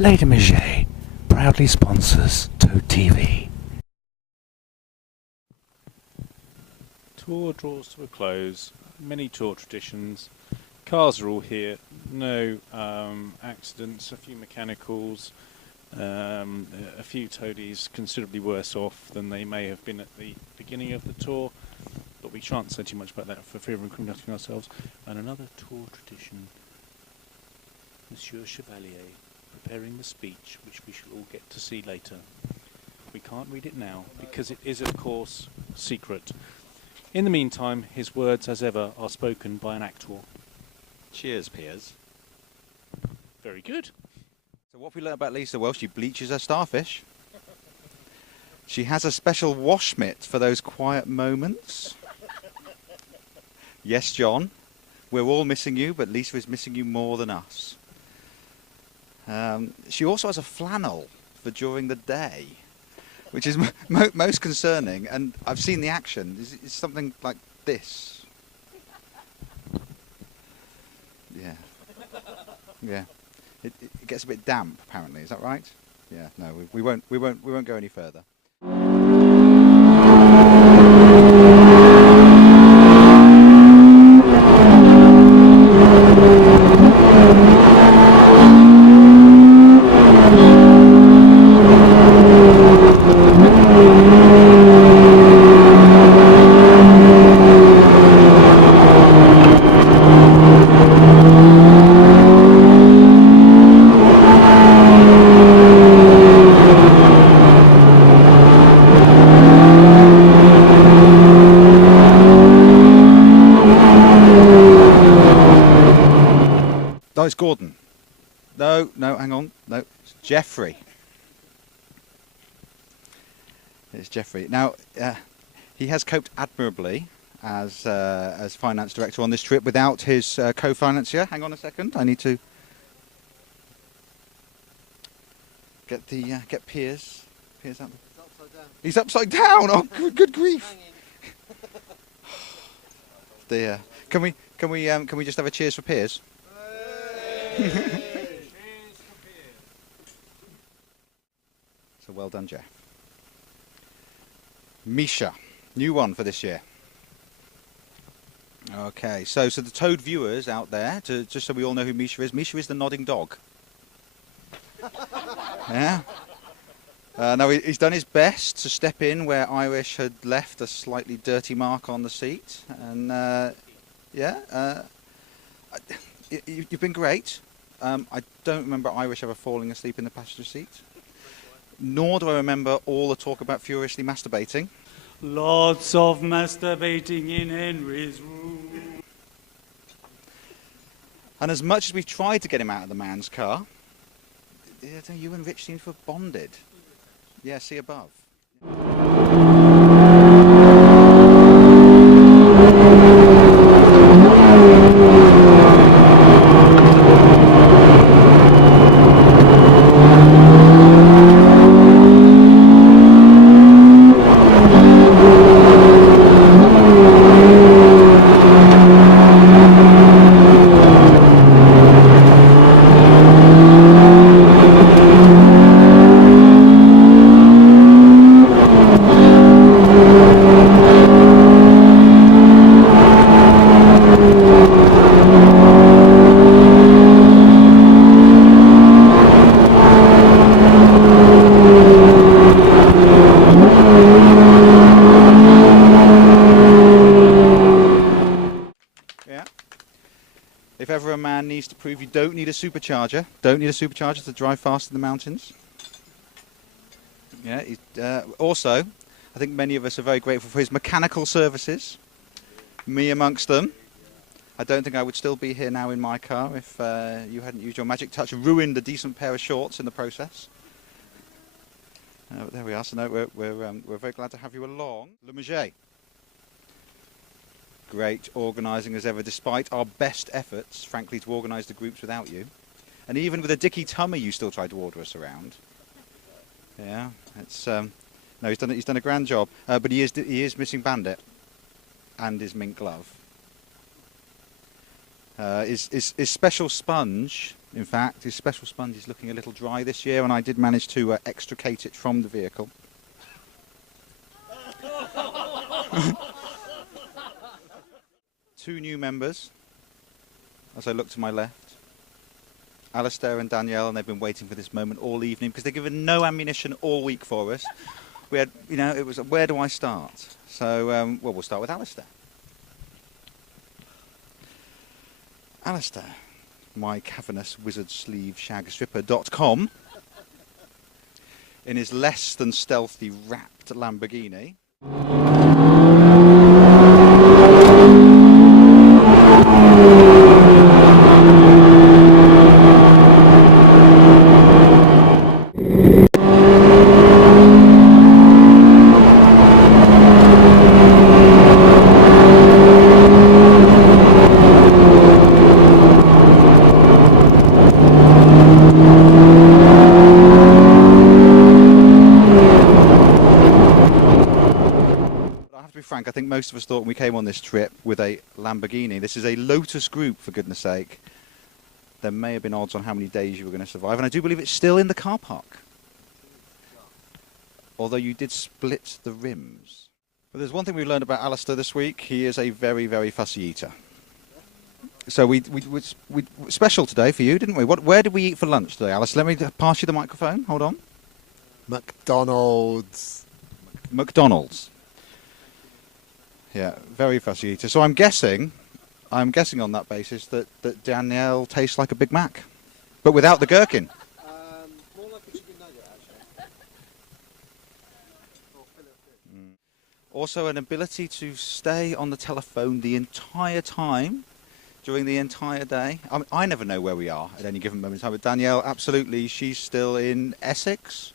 Lady Maget proudly sponsors Toad TV. Tour draws to a close. Many tour traditions. Cars are all here. No accidents. A few mechanicals. A few toadies considerably worse off than they may have been at the beginning of the tour. But we shan't say too much about that for fear of incriminating ourselves. And another tour tradition. Monsieur Chevalier preparing the speech, which we shall all get to see later. We can't read it now because it is, of course, secret. In the meantime, his words, as ever, are spoken by an actor. Cheers, Piers. Very good. So what have we learned about Lisa? Well, she bleaches her starfish. She has a special wash mitt for those quiet moments. Yes, John, we're all missing you, but Lisa is missing you more than us. She also has a flannel for during the day, which is most concerning, and I've seen the action. It's something like this. Yeah. Yeah. It gets a bit damp, apparently. Is that right? Yeah. No, we won't go any further. No, it's Gordon. No, hang on. No, it's Jeffrey. It's Jeffrey. Now, he has coped admirably as finance director on this trip without his co-financier. Hang on a second. I need to get Piers. Piers out. He's upside down. Oh, good grief! Dear. Can we just have a cheers for Piers? So well done, Jeff. Misha, new one for this year. Okay, so the Toad viewers out there, just so we all know who Misha is the nodding dog. Yeah. Now he's done his best to step in where Irish had left a slightly dirty mark on the seat, and you've been great. I don't remember Irish ever falling asleep in the passenger seat. Nor do I remember all the talk about furiously masturbating. Lots of masturbating in Henry's room. And as much as we've tried to get him out of the man's car, you and Rich seem to have bonded. Yeah, see above. If ever a man needs to prove you don't need a supercharger, to drive fast in the mountains. Yeah. Also, I think many of us are very grateful for his mechanical services, me amongst them. I don't think I would still be here now in my car if you hadn't used your magic touch and ruined a decent pair of shorts in the process. But there we are. So no, we're very glad to have you along. Le Maget. Great organising as ever, despite our best efforts, frankly, to organise the groups without you. And even with a dicky tummy, you still tried to order us around. Yeah, it's no, he's done a grand job. But he is missing Bandit and his mink glove. His special sponge In fact, his special sponge is looking a little dry this year, and I did manage to extricate it from the vehicle. Two new members, as I look to my left. Alistair and Danielle, and they've been waiting for this moment all evening because they've given no ammunition all week for us. We had, you know, it was, where do I start? So, well, we'll start with Alistair. Alistair, my cavernous wizard sleeve shag stripper.com, in his less than stealthy wrapped Lamborghini. Frank, I think most of us thought when we came on this trip with a Lamborghini, this is a Lotus Group, for goodness sake. There may have been odds on how many days you were going to survive, and I do believe it's still in the car park. Although you did split the rims. But there's one thing we learned about Alistair this week. He is a very, very fussy eater. So we special today for you, didn't we? Where did we eat for lunch today, Alistair? Let me pass you the microphone. Hold on. McDonald's. McDonald's. Yeah, very fussy eater. So I'm guessing on that basis that Danielle tastes like a Big Mac, but without the gherkin. More like a chicken nugget, actually. Also an ability to stay on the telephone the entire time, during the entire day. I never know where we are at any given moment in time, but Danielle, absolutely, she's still in Essex.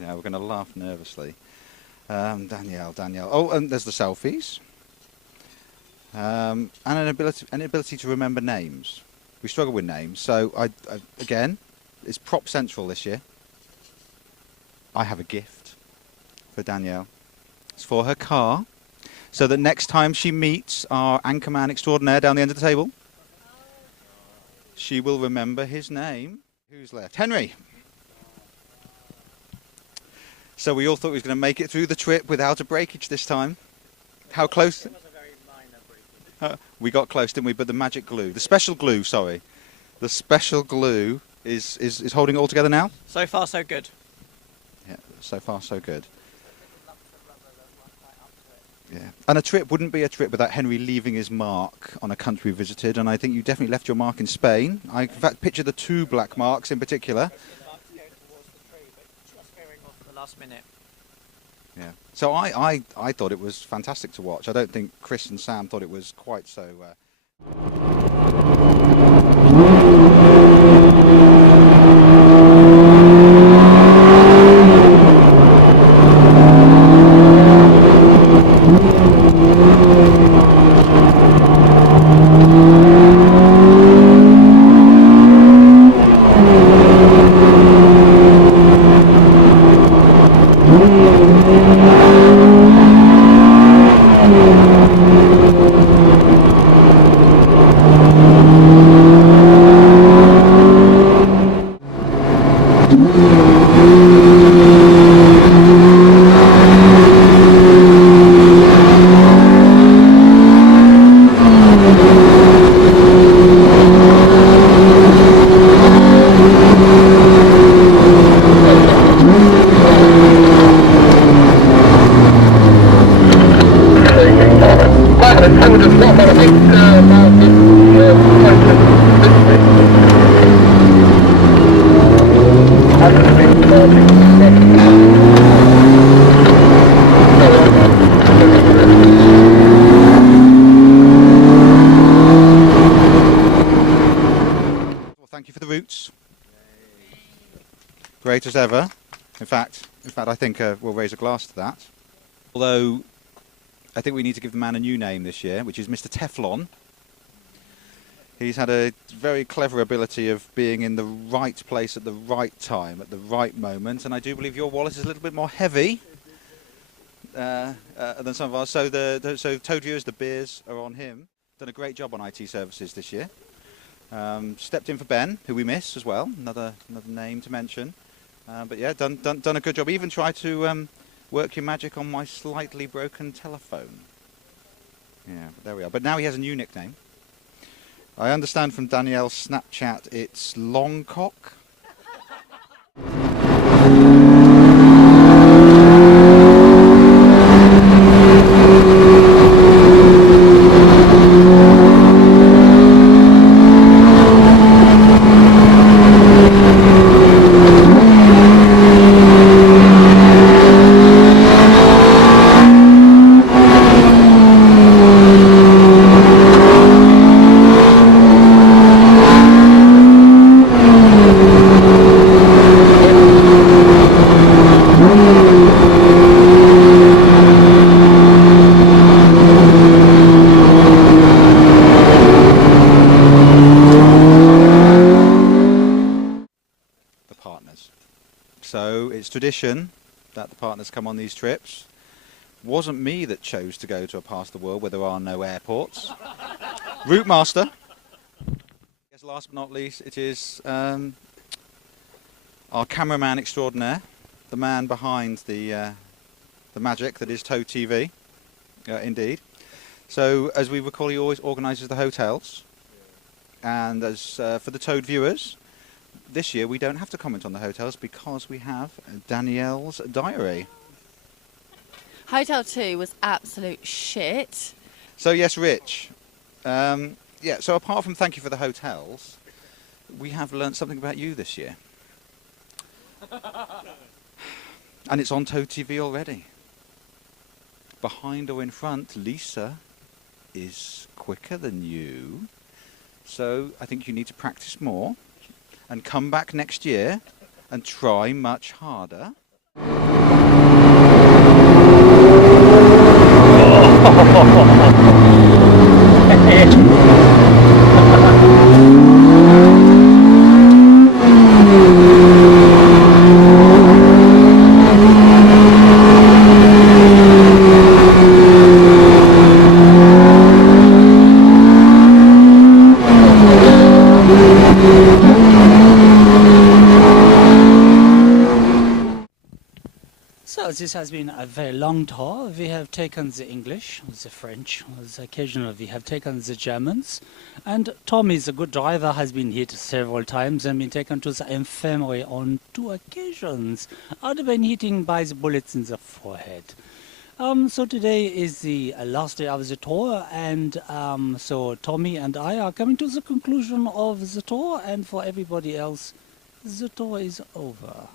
Yeah, we're going to laugh nervously. Danielle. Oh, and there's the selfies. And an ability to remember names. We struggle with names, so again, it's Prop Central this year. I have a gift for Danielle. It's for her car, so that next time she meets our anchorman extraordinaire down the end of the table, she will remember his name. Who's left? Henry. So we all thought he was going to make it through the trip without a breakage this time. How close? It was a very minor breakage. We got close, didn't we? But the magic glue, the special glue, sorry. The special glue is holding it all together now? So far, so good. Yeah, so far, so good. Yeah. And a trip wouldn't be a trip without Henry leaving his mark on a country visited, and I think you definitely left your mark in Spain. I, in fact, picture the two black marks in particular. Last minute. Yeah. So I thought it was fantastic to watch. I don't think Chris and Sam thought it was quite so. Great as ever. In fact, I think we'll raise a glass to that. Although, I think we need to give the man a new name this year, which is Mr. Teflon. He's had a very clever ability of being in the right place at the right time, at the right moment, and I do believe your wallet is a little bit more heavy than some of ours. So so Toad Viewers, the beers are on him. Done a great job on IT services this year. Stepped in for Ben, who we miss as well. Another name to mention. But yeah, done a good job. Even tried to work your magic on my slightly broken telephone. Yeah, but there we are. But now he has a new nickname. I understand from Danielle's Snapchat it's Longcock. So it's tradition that the partners come on these trips. Wasn't me that chose to go to a part of the world where there are no airports. Route Master. Yes, last but not least, it is our cameraman extraordinaire, the man behind the magic that is Toad TV. Indeed. So as we recall, he always organises the hotels. And as for the Toad viewers, this year we don't have to comment on the hotels because we have Danielle's diary. Hotel 2 was absolute shit. So yes, Rich. Yeah, so apart from thank you for the hotels, we have learnt something about you this year. And it's on Toad TV already. Behind or in front, Lisa is quicker than you. So I think you need to practice more and come back next year and try much harder. So this has been a very long tour. We have taken the English, the French, occasionally we have taken the Germans, and Tommy, the good driver, has been hit several times and been taken to the infirmary on 2 occasions. I'd been hitting by the bullets in the forehead. So today is the last day of the tour, and so Tommy and I are coming to the conclusion of the tour, and for everybody else, the tour is over.